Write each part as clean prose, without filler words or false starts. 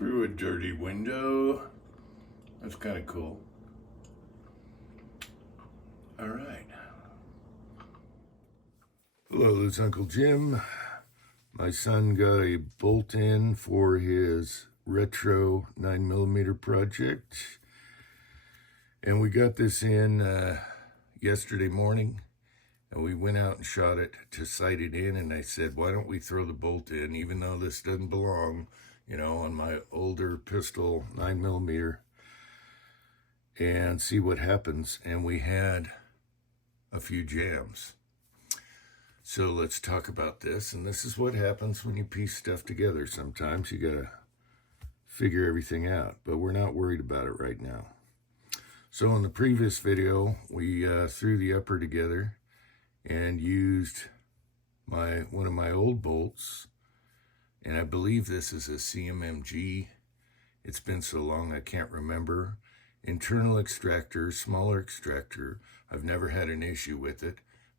through a dirty window. That's kind of cool. All right. Hello, it's Uncle Jim. My son got a bolt in for his retro 9mm project. And we got this in yesterday morning. And we went out and shot it to sight it in. And I said, why don't we throw the bolt in, even though this doesn't belong, on my older pistol 9mm, and see what happens. And we had a few jams. So let's talk about this. And this is what happens when you piece stuff together. Sometimes you gotta figure everything out, but we're not worried about it right now. So in the previous video, we threw the upper together and used one of my old bolts, and I believe this is a CMMG. It's been so long I can't remember. Internal extractor, smaller extractor. I've never had an issue with it,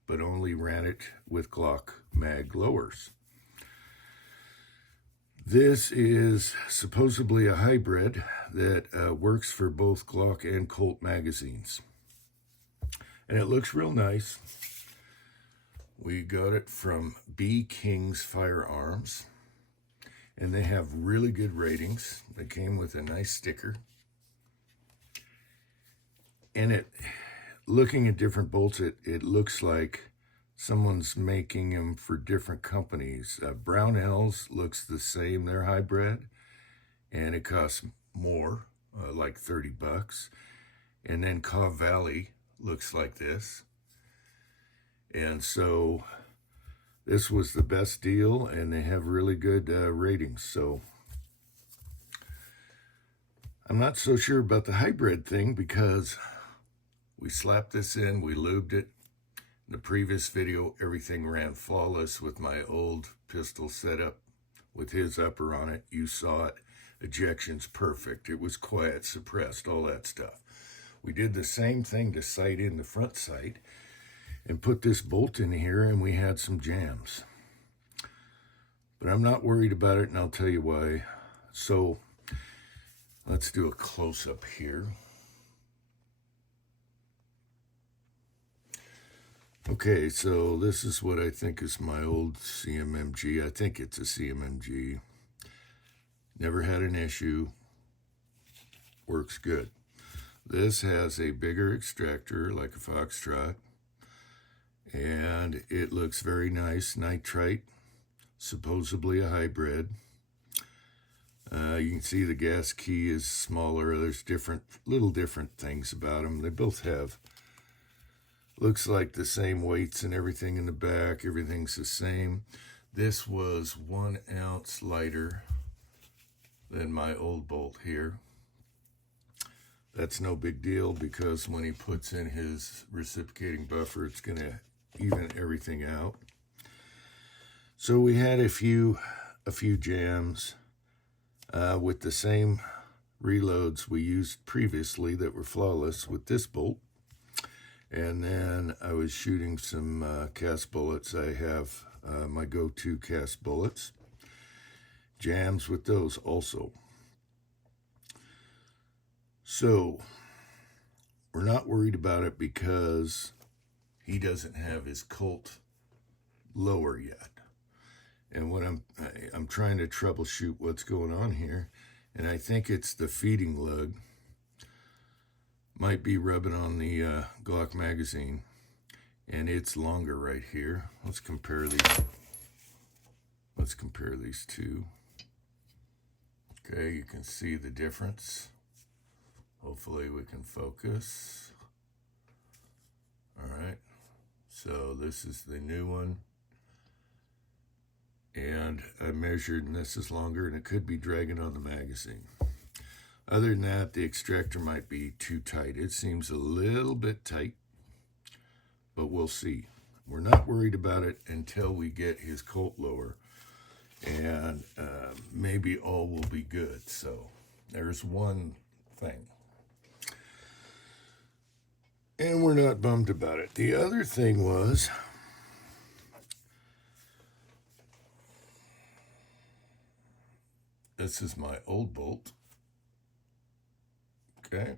but only ran it with Glock mag lowers. This is supposedly a hybrid that works for both Glock and Colt magazines. And it looks real nice. We got it from B. King's Firearms, and they have really good ratings. They came with a nice sticker. And looking at different bolts, it looks like someone's making them for different companies. Brownells looks the same, they're hybrid, and it costs more, like $30. And then Caw Valley looks like this. And so this was the best deal, and they have really good ratings. So I'm not so sure about the hybrid thing, because we slapped this in, we lubed it. In the previous video, everything ran flawless with my old pistol setup with his upper on it. You saw it. Ejection's perfect. It was quiet, suppressed, all that stuff. We did the same thing to sight in the front sight and put this bolt in here, and we had some jams. But I'm not worried about it, and I'll tell you why. So let's do a close-up here. Okay, so this is what I think is my old CMMG. I think it's a CMMG. Never had an issue. Works good. This has a bigger extractor, like a Foxtrot, and it looks very nice. Nitrite, supposedly a hybrid. You can see the gas key is smaller. There's little different things about them. They both have, looks like the same weights and everything in the back. Everything's the same. This was 1 ounce lighter than my old bolt here. That's no big deal, because when he puts in his reciprocating buffer, it's going to even everything out. So we had a few jams with the same reloads we used previously that were flawless with this bolt. And then I was shooting some cast bullets. I have my go-to cast bullets. Jams with those also. So we're not worried about it because he doesn't have his Colt lower yet. And what I'm trying to troubleshoot what's going on here, and I think it's the feeding lug. Might be rubbing on the Glock magazine, and it's longer right here. Let's compare these. Let's compare these two. Okay, you can see the difference. Hopefully we can focus. All right, so this is the new one. And I measured, and this is longer, and it could be dragging on the magazine. Other than that, the extractor might be too tight. It seems a little bit tight, but we'll see. We're not worried about it until we get his Colt lower, and maybe all will be good. So there's one thing. And we're not bummed about it. The other thing was, This is my old bolt. Okay.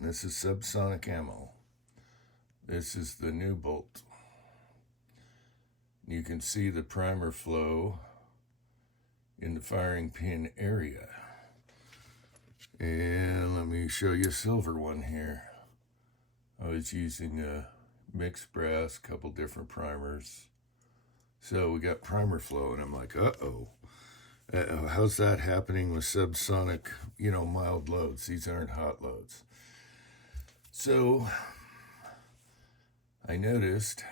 This is subsonic ammo. This is the new bolt. You can see the primer flow in the firing pin area. And let me show you a silver one here. I was using a mixed brass, couple different primers. So we got primer flow, and I'm like, uh-oh. How's that happening with subsonic, mild loads? These aren't hot loads. So I noticed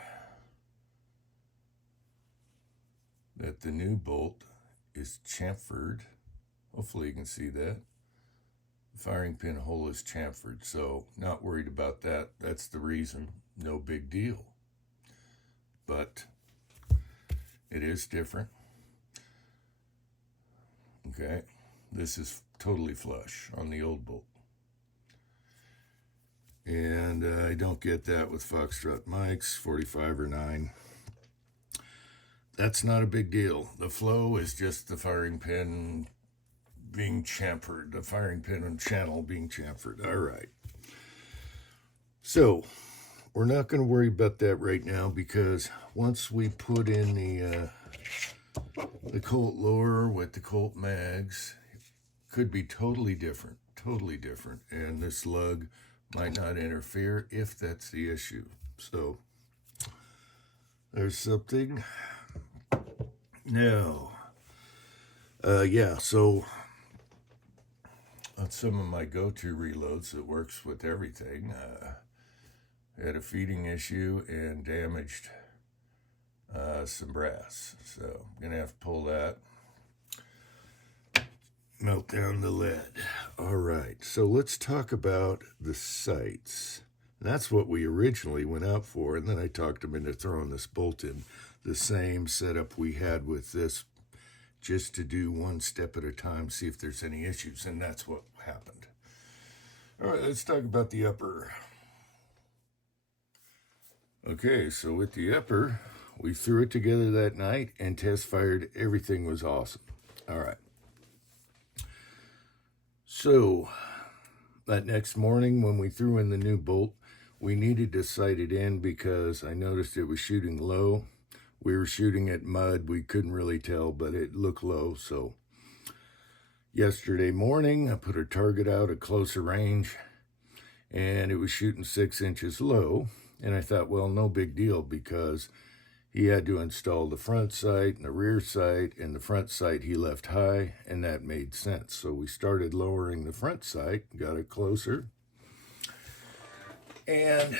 that the new bolt is chamfered. Hopefully you can see that. The firing pin hole is chamfered, so not worried about that. That's the reason. No big deal. But it is different. Okay, this is totally flush on the old bolt. And I don't get that with Foxtrot mics, 45 or 9. That's not a big deal. The flow is just the firing pin being chamfered, the firing pin and channel being chamfered. All right. So we're not going to worry about that right now, because once we put in the Colt lower with the Colt mags, could be totally different, and this lug might not interfere if that's the issue. So there's something. Now, so on some of my go-to reloads that works with everything, I had a feeding issue and damaged some brass. So I'm going to have to pull that, melt down the lead. All right, so let's talk about the sights. That's what we originally went out for, and then I talked him into throwing this bolt in the same setup we had with this, just to do one step at a time, see if there's any issues, and that's what happened. All right, let's talk about the upper. Okay, so with the upper, we threw it together that night and test fired. Everything was awesome. All right. So that next morning when we threw in the new bolt, we needed to sight it in because I noticed it was shooting low. We were shooting at mud. We couldn't really tell, but it looked low. So yesterday morning, I put a target out at closer range, and it was shooting 6 inches low. And I thought, well, no big deal, because he had to install the front sight and the rear sight, and the front sight he left high, and that made sense. So we started lowering the front sight, got it closer. And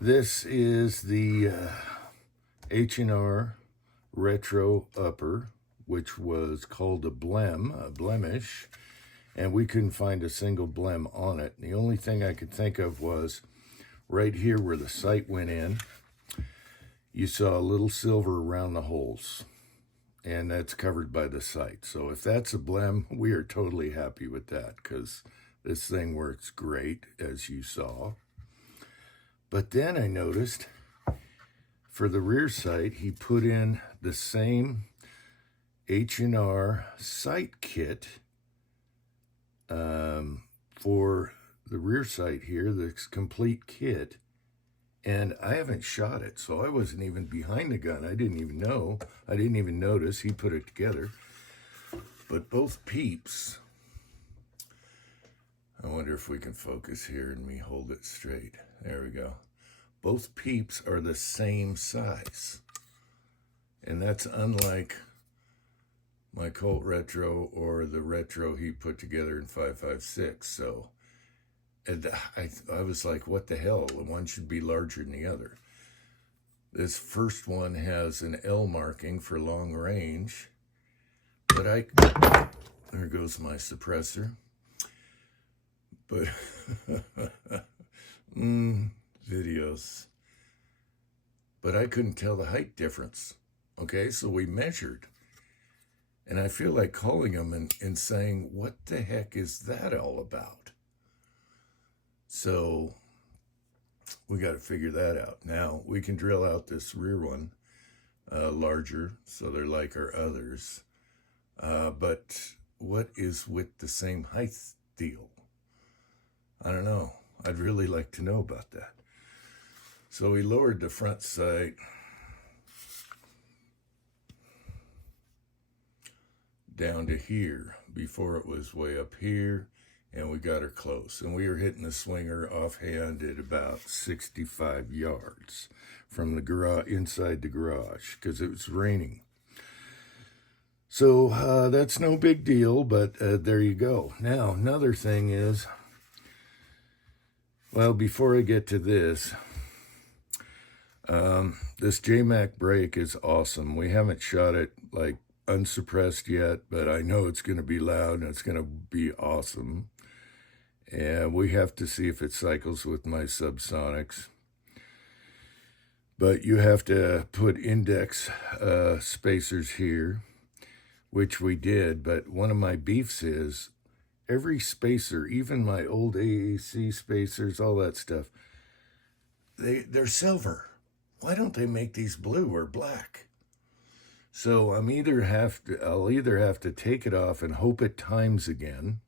this is the H&R Retro Upper, which was called a blemish, and we couldn't find a single blem on it. The only thing I could think of was right here where the sight went in, you saw a little silver around the holes, and that's covered by the sight. So if that's a blem, we are totally happy with that, because this thing works great, as you saw. But then I noticed for the rear sight, he put in the same H&R sight kit for the rear sight here, this complete kit. And I haven't shot it, so I wasn't even behind the gun. I didn't even know. I didn't even notice. He put it together. But both peeps, I wonder if we can focus here and me hold it straight. There we go. Both peeps are the same size. And that's unlike my Colt Retro or the Retro he put together in 5.56. So and I was like, what the hell? One should be larger than the other. This first one has an L marking for long range. But there goes my suppressor. But, videos. But I couldn't tell the height difference. Okay, so we measured. And I feel like calling him and saying, what the heck is that all about? So we got to figure that out. Now, we can drill out this rear one larger, so they're like our others. But what is with the same height deal? I don't know. I'd really like to know about that. So we lowered the front sight down to here. Before it was way up here, and we got her close. And we were hitting the swinger offhand at about 65 yards from the garage, inside the garage, because it was raining. So that's no big deal, but there you go. Now, another thing is, well, before I get to this, this JMac brake is awesome. We haven't shot it like unsuppressed yet, but I know it's going to be loud and it's going to be awesome. And we have to see if it cycles with my subsonics. But you have to put index spacers here, which we did. But one of my beefs is every spacer, even my old AAC spacers, all that stuff, they're silver. Why don't they make these blue or black? So I'll either have to take it off and hope it times again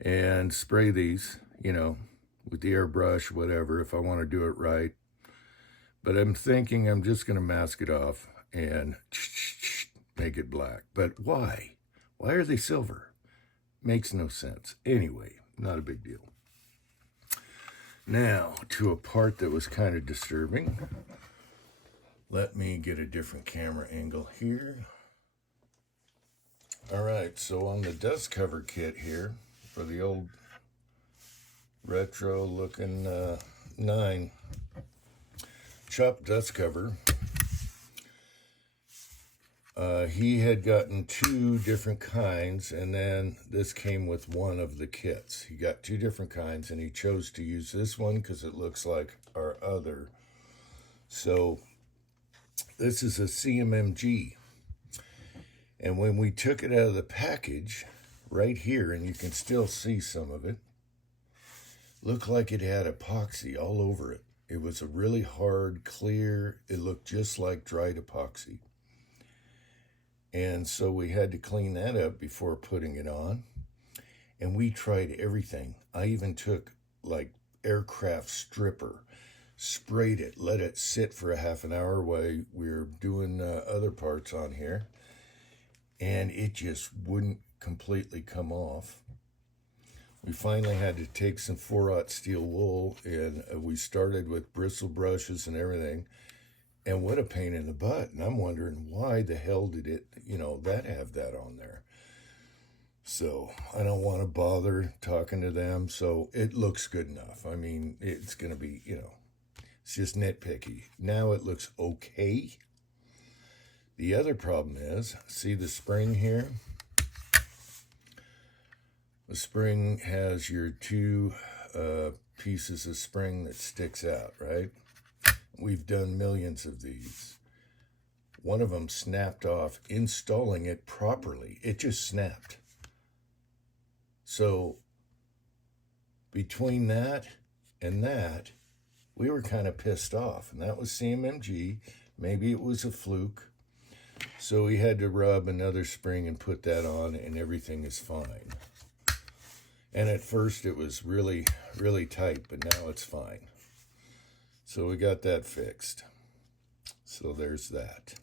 and spray these, with the airbrush, whatever, if I want to do it right. But I'm thinking I'm just going to mask it off and make it black. But why? Why are they silver? Makes no sense. Anyway, not a big deal. Now, to a part that was kind of disturbing. Let me get a different camera angle here. All right, so on the dust cover kit here, for the old retro looking 9 chopped dust cover, he had gotten 2 different kinds, and then this came with one of the kits. He got 2 different kinds, and he chose to use this one because it looks like our other. So this is a CMMG. And when we took it out of the package, right here, and you can still see some of it, looked like it had epoxy all over it. It was a really hard, clear, it looked just like dried epoxy. And so we had to clean that up before putting it on. And we tried everything. I even took like aircraft stripper, sprayed it, let it sit for a half an hour while we were doing other parts on here. And it just wouldn't completely come off. We finally had to take some 4/0 steel wool, and we started with bristle brushes and everything. And what a pain in the butt. And I'm wondering why the hell did it, that have that on there. So I don't want to bother talking to them. So it looks good enough. I mean, it's going to be, it's just nitpicky. Now it looks okay. The other problem is, see the spring here? The spring has your 2 pieces of spring that sticks out, right? We've done millions of these. One of them snapped off installing it properly. It just snapped. So between that and that, we were kind of pissed off. And that was CMMG. Maybe it was a fluke. So we had to rub another spring and put that on, and everything is fine. And at first it was really, really tight, but now it's fine. So we got that fixed. So there's that.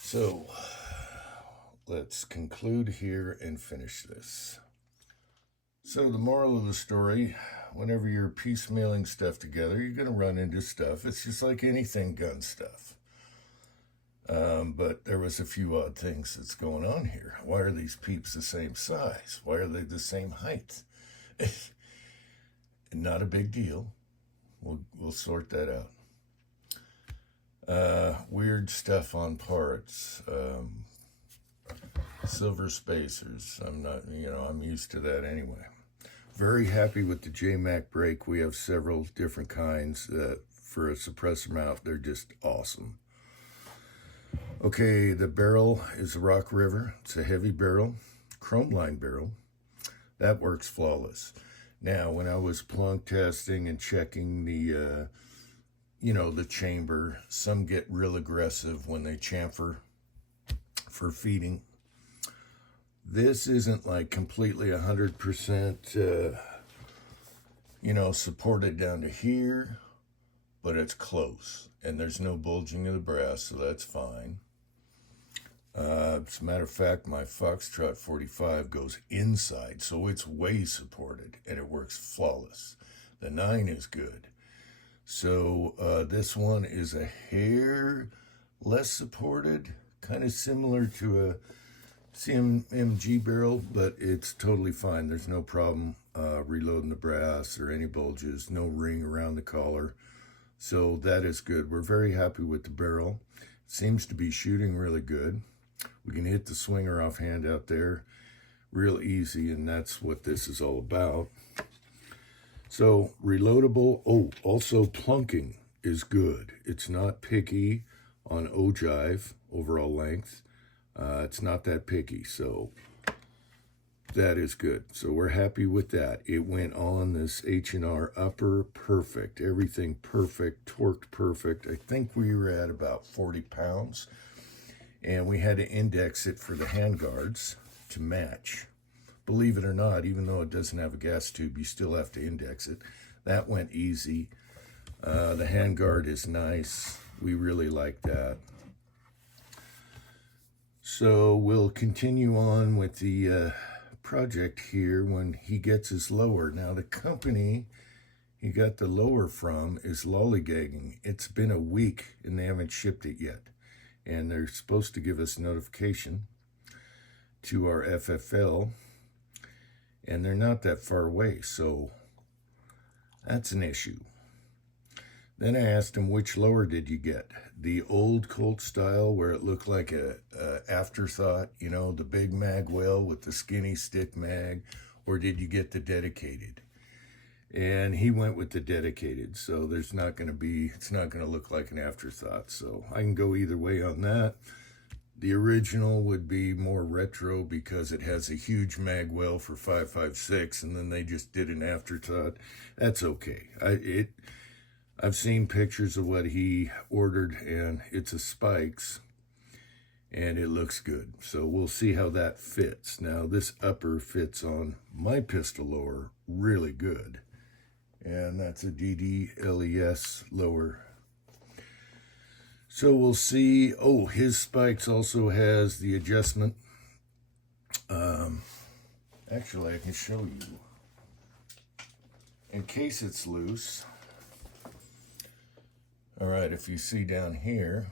So let's conclude here and finish this. So the moral of the story, whenever you're piecemealing stuff together, you're going to run into stuff. It's just like anything gun stuff. But there was a few odd things that's going on here. Why are these peeps the same size? Why are they the same height? Not a big deal. We'll sort that out. Weird stuff on parts. Silver spacers. I'm used to that anyway. Very happy with the JMac brake. We have several different kinds. For a suppressor mount, they're just awesome. Okay, the barrel is a Rock River. It's a heavy barrel, chrome line barrel. That works flawless. Now, when I was plunk testing and checking the, the chamber. Some get real aggressive when they chamfer for feeding. This isn't like completely 100%, supported down to here, but it's close. And there's no bulging of the brass, so that's fine. As a matter of fact, my Foxtrot 45 goes inside, so it's way supported, and it works flawless. The 9 is good. So this one is a hair less supported, kind of similar to a CMG barrel, but it's totally fine. There's no problem reloading the brass or any bulges, no ring around the collar. So that is good. We're very happy with the barrel. It seems to be shooting really good. We can hit the swinger offhand out there real easy, and that's what this is all about. So reloadable. Oh, also plunking is good. It's not picky on ogive, overall length. It's not that picky, so that is good. So we're happy with that. It went on this H&R upper, perfect. Everything perfect, torqued perfect. I think we were at about 40 pounds. And we had to index it for the handguards to match. Believe it or not, even though it doesn't have a gas tube, you still have to index it. That went easy. The handguard is nice. We really like that. So we'll continue on with the project here when he gets his lower. Now the company he got the lower from is lollygagging. It's been a week and they haven't shipped it yet. And they're supposed to give us notification to our FFL, and they're not that far away, so that's an issue. Then I asked him, which lower did you get? The old Colt style where it looked like a afterthought, the big mag well with the skinny stick mag, or did you get the dedicated? And he went with the dedicated, so it's not going to look like an afterthought. So I can go either way on that. The original would be more retro because it has a huge mag well for 5.56, and then they just did an afterthought. That's okay. I've seen pictures of what he ordered, and it's a Spikes, and it looks good. So we'll see how that fits. Now this upper fits on my pistol lower really good. And that's a DD-LES lower. So we'll see. Oh, his Spikes also has the adjustment. Actually, I can show you. In case it's loose. All right, if you see down here,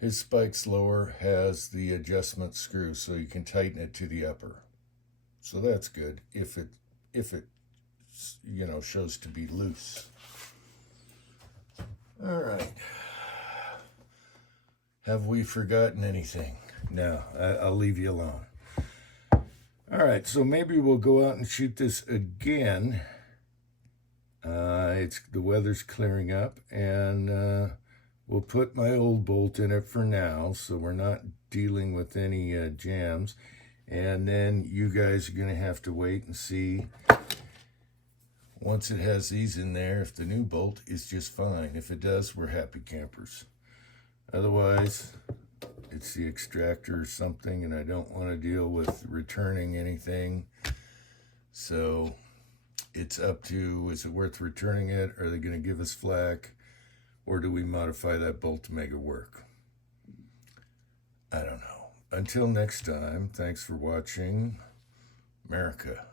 his Spikes lower has the adjustment screw, so you can tighten it to the upper. So that's good if it shows to be loose. All right. Have we forgotten anything? No, I'll leave you alone. All right, so maybe we'll go out and shoot this again. The weather's clearing up, and we'll put my old bolt in it for now, so we're not dealing with any jams. And then you guys are going to have to wait and see. Once it has these in there, if the new bolt is just fine. If it does, we're happy campers. Otherwise, it's the extractor or something, and I don't want to deal with returning anything. So it's up to, is it worth returning it? Are they going to give us flack? Or do we modify that bolt to make it work? I don't know. Until next time, thanks for watching. America.